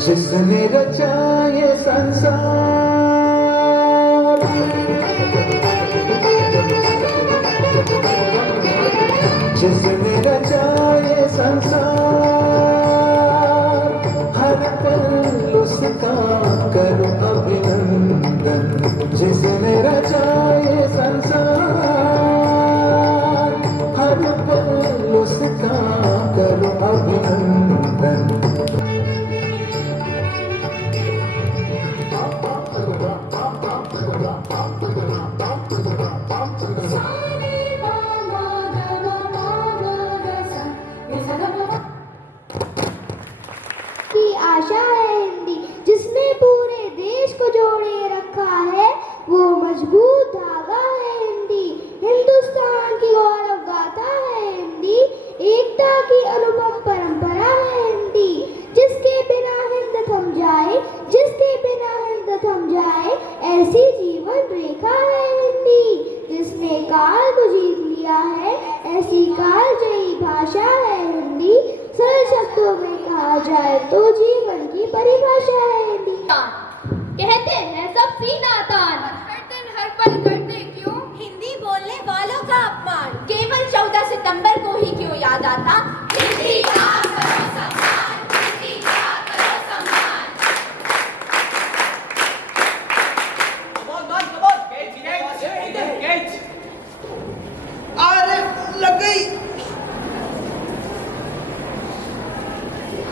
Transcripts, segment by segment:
जिसने रचा ये संसार, जिसने रचा ये संसार, हर पल उसका करो अभिनंदन। जिसने रचा ये संसार, हर पल उसका करो अभिनंदन। की आशा है हिंदी, जिसने पूरे देश को जोड़े रखा है, वो मजबूत धागा है हिंदी। हिंदुस्तान की गौरव गाथा है हिंदी, एकता की अनुपम परंपरा है हिंदी। जिसके बिना हिंद थम जाए, जिसके बिना हिंद थम जाए, ऐसी जीवन रेखा है हिंदी। जिसने काल को जीत लिया है, ऐसी काल जयी भाषा है हिंदी। सरल शब्दों में कहा जाए तो जीवन की परिभाषा है हिंदी। कहते हैं सब सीना तान, हर दिन हर पल करते क्यों हिंदी बोलने वालों का अपमान। केवल 14 सितंबर को ही क्यों याद आता हिंदी का करो सम्मान, हिंदी का करो सम्मान। अरे लग गई।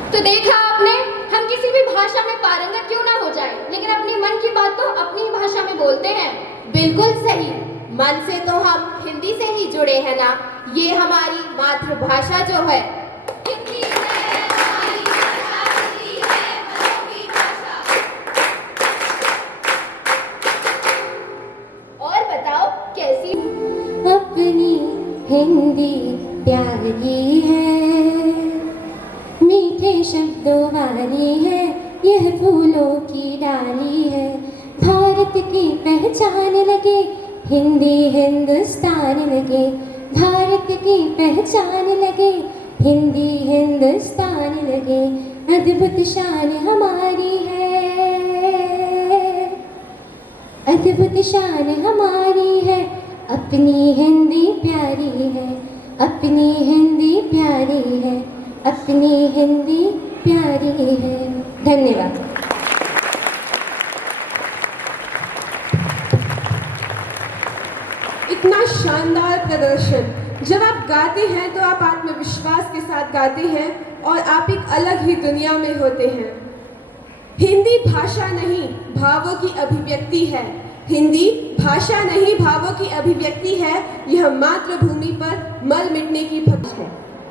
तो देखा आपने, हम किसी भी भाषा में पारंगत क्यों ना हो जाए, लेकिन अपनी मन की बात तो अपनी भाषा में बोलते हैं। बिल्कुल सही, मन से तो हम हिंदी से ही जुड़े हैं ना। ये हमारी मातृभाषा जो है हिंदी है, हमारी भाषा हिंदी है, मनों की भाषा। और बताओ कैसी अपनी हिंदी प्यारी है, मीठे शब्दों वाली है, यह फूलों की डाली है। भारत की पहचान लगे, हिंदी हिंदुस्तान लगे। भारत की पहचान लगे, हिंदी हिंदुस्तान लगे। अद्भुत शान हमारी है, अद्भुत शान हमारी है। अपनी हिंदी प्यारी है, अपनी हिंदी प्यारी है, अपनी हिंदी प्यारी है। धन्यवाद। इतना शानदार प्रदर्शन। जब आप गाते हैं तो आप आत्मविश्वास के साथ गाते हैं और आप एक अलग ही दुनिया में होते हैं। हिंदी भाषा नहीं, भावों की अभिव्यक्ति है। हिंदी भाषा नहीं, भावों की अभिव्यक्ति है। यह मातृभूमि पर मल मिटने की भक्ति है।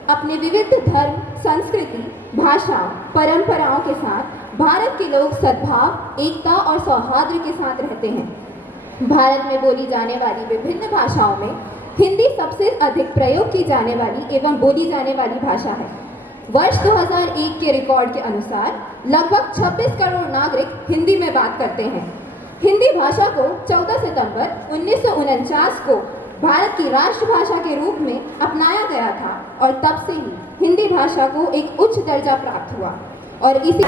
अपने विविध धर्म, संस्कृति, भाषा, परंपराओं के साथ भारत के लोग सद्भाव, एकता और सौहार्द के साथ रहते हैं। भारत में बोली जाने वाली विभिन्न भाषाओं में हिंदी सबसे अधिक प्रयोग की जाने वाली एवं बोली जाने वाली भाषा है। वर्ष 2001 के रिकॉर्ड के अनुसार लगभग 26 करोड़ नागरिक हिंदी में बात करते हैं। हिंदी भाषा को 14 सितंबर 1949 को भारत की राष्ट्रभाषा के रूप में अपनाया गया था और तब से ही हिंदी भाषा को एक उच्च दर्जा प्राप्त हुआ। और इसी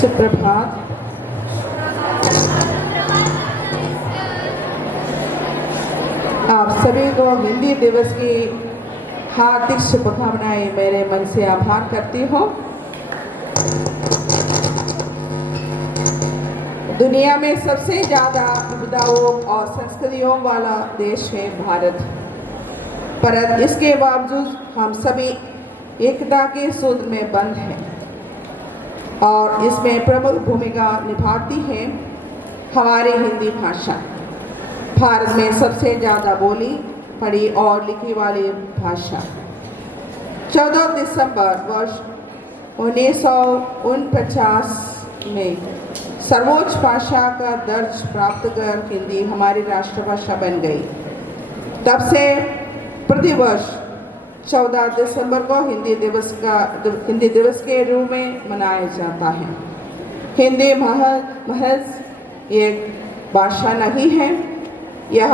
सुप्रभात। आप सभी को हिंदी दिवस की हार्दिक शुभकामनाएं मेरे मन से आभार करती हूँ। दुनिया में सबसे ज़्यादा विविधताओं और संस्कृतियों वाला देश है भारत। पर इसके बावजूद हम सभी एकता के सूत्र में बंध हैं और इसमें प्रमुख भूमिका निभाती है हमारी हिंदी भाषा। भारत में सबसे ज़्यादा बोली पढ़ी और लिखी वाली भाषा। 14 दिसंबर वर्ष 1949 में सर्वोच्च भाषा का दर्ज प्राप्त कर हिंदी हमारी राष्ट्रभाषा बन गई। तब से प्रतिवर्ष 14 दिसंबर को हिंदी दिवस के रूप में मनाया जाता है। हिंदी महज एक भाषा नहीं है, यह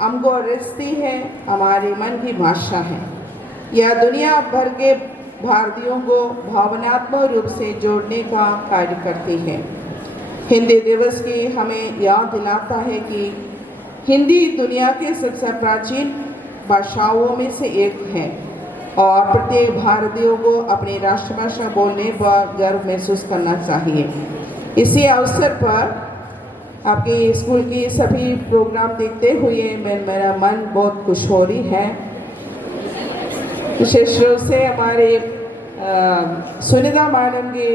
हमको रिश्ती है, हमारे मन की भाषा है। यह दुनिया भर के भारतीयों को भावनात्मक रूप से जोड़ने का कार्य करती है। हिंदी दिवस की हमें याद दिलाता है कि हिंदी दुनिया के सबसे प्राचीन भाषाओं में से एक है और प्रत्येक भारतीयों को अपनी राष्ट्रभाषा बोलने पर गर्व महसूस करना चाहिए। इसी अवसर पर आपके स्कूल की सभी प्रोग्राम देखते हुए मेरा मन बहुत खुश हो रही है। विशेष रूप से हमारे सुनीता मैडम के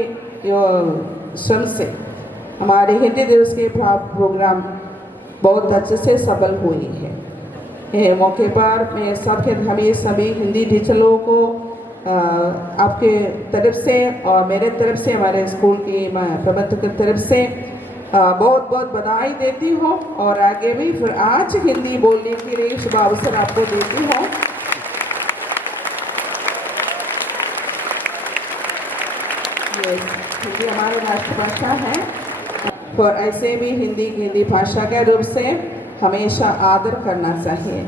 श्रम से हमारे हिंदी दिवस के प्रोग्राम बहुत अच्छे से सफल हुई है। मौके पर मैं सभी हिंदी टीचरों को आपके तरफ से और मेरे तरफ से हमारे स्कूल की प्रबंधक की तरफ से बहुत बहुत बधाई देती हूँ और आगे भी फिर आज हिंदी बोलने के लिए शुभ अवसर आपको देती हूँ। हिंदी हमारी राष्ट्रभाषा है और ऐसे भी हिंदी भाषा के रूप से हमेशा आदर करना चाहिए।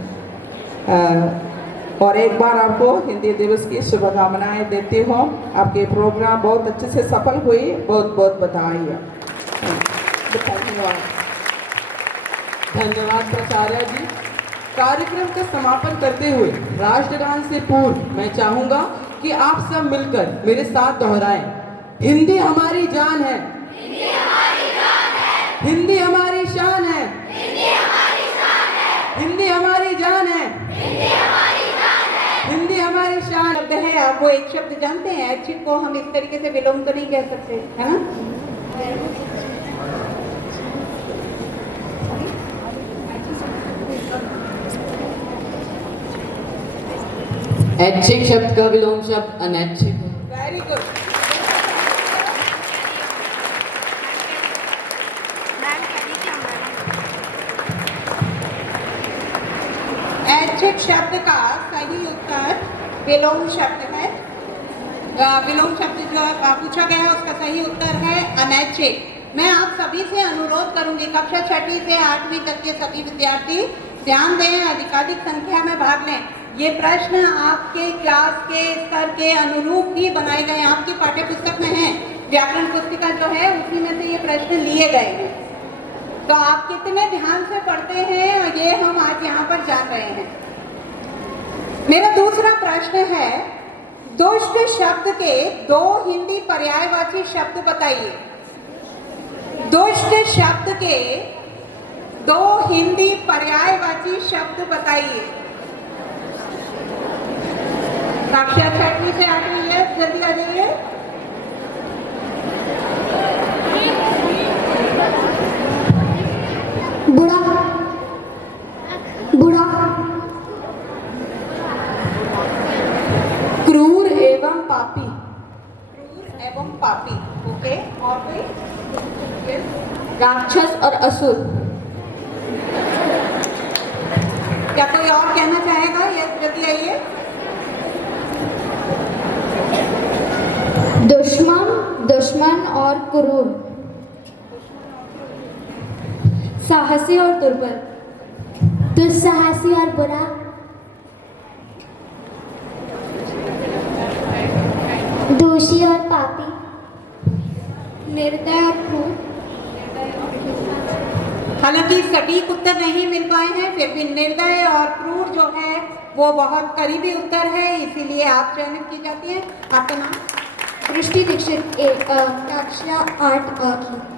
और एक बार आपको हिंदी दिवस की शुभकामनाएं देती हूँ। आपके प्रोग्राम बहुत अच्छे से सफल हुई, बहुत बहुत बधाई। धन्यवाद प्राचार्य जी। कार्यक्रम का समापन करते हुए राष्ट्रगान से पूर्व मैं चाहूंगा कि आप सब मिलकर मेरे साथ दोहराएं। हिंदी हमारी जान है, हिंदी हमारी शान है, हिंदी हमारी जान है, हिंदी हमारी शान शब्द है। आप वो एक शब्द जानते हैं, ऐच्छिक को हम इस तरीके से विलोम तो नहीं कह सकते, है ना। ऐच्छिक शब्द का विलोम शब्द अनैच्छिक है। Very good. ऐच्छिक शब्द का सही उत्तर विलोम शब्द है। विलोम शब्द जो पूछा गया है उसका सही उत्तर है अनैच्छिक। मैं आप सभी से अनुरोध करूंगी, कक्षा 6वीं से 8वीं तक के सभी विद्यार्थी ध्यान दें, अधिकाधिक संख्या में भाग लें। ये प्रश्न आपके क्लास के स्तर के अनुरूप ही बनाए गए हैं। आपकी पाठ्य पुस्तक में है, व्याकरण पुस्तिका जो है उसी में से ये प्रश्न लिए गए हैं। तो आप कितने ध्यान से पढ़ते हैं ये हम आज यहाँ पर जान रहे हैं। मेरा दूसरा प्रश्न है, दुष्ट शब्द के 2 हिंदी पर्यायवाची शब्द बताइए। दुष्ट शब्द के 2 हिंदी पर्यायवाची शब्द बताइए। कक्षा 6वीं से 8वीं है, जल्दी आ जाइए। बुरा, बुरा, क्रूर एवं पापी। क्रूर एवं पापी, ओके। और कोई? राक्षस और असुर। क्या कोई और कहना चाहेगा? ये जल्दी आइए। दुश्मन और क्रूर, साहसी और दुर्बल, दुस्साहसी और बुरा, दोषी और पापी, निर्दय और क्रूर। हालांकि सटीक उत्तर नहीं मिल पाए हैं, फिर भी निर्दय और क्रूर जो है वो बहुत करीबी उत्तर है, इसीलिए आप चयनित की जाती है। आपका नाम? दृष्टि दीक्षित, कक्षा 8 की।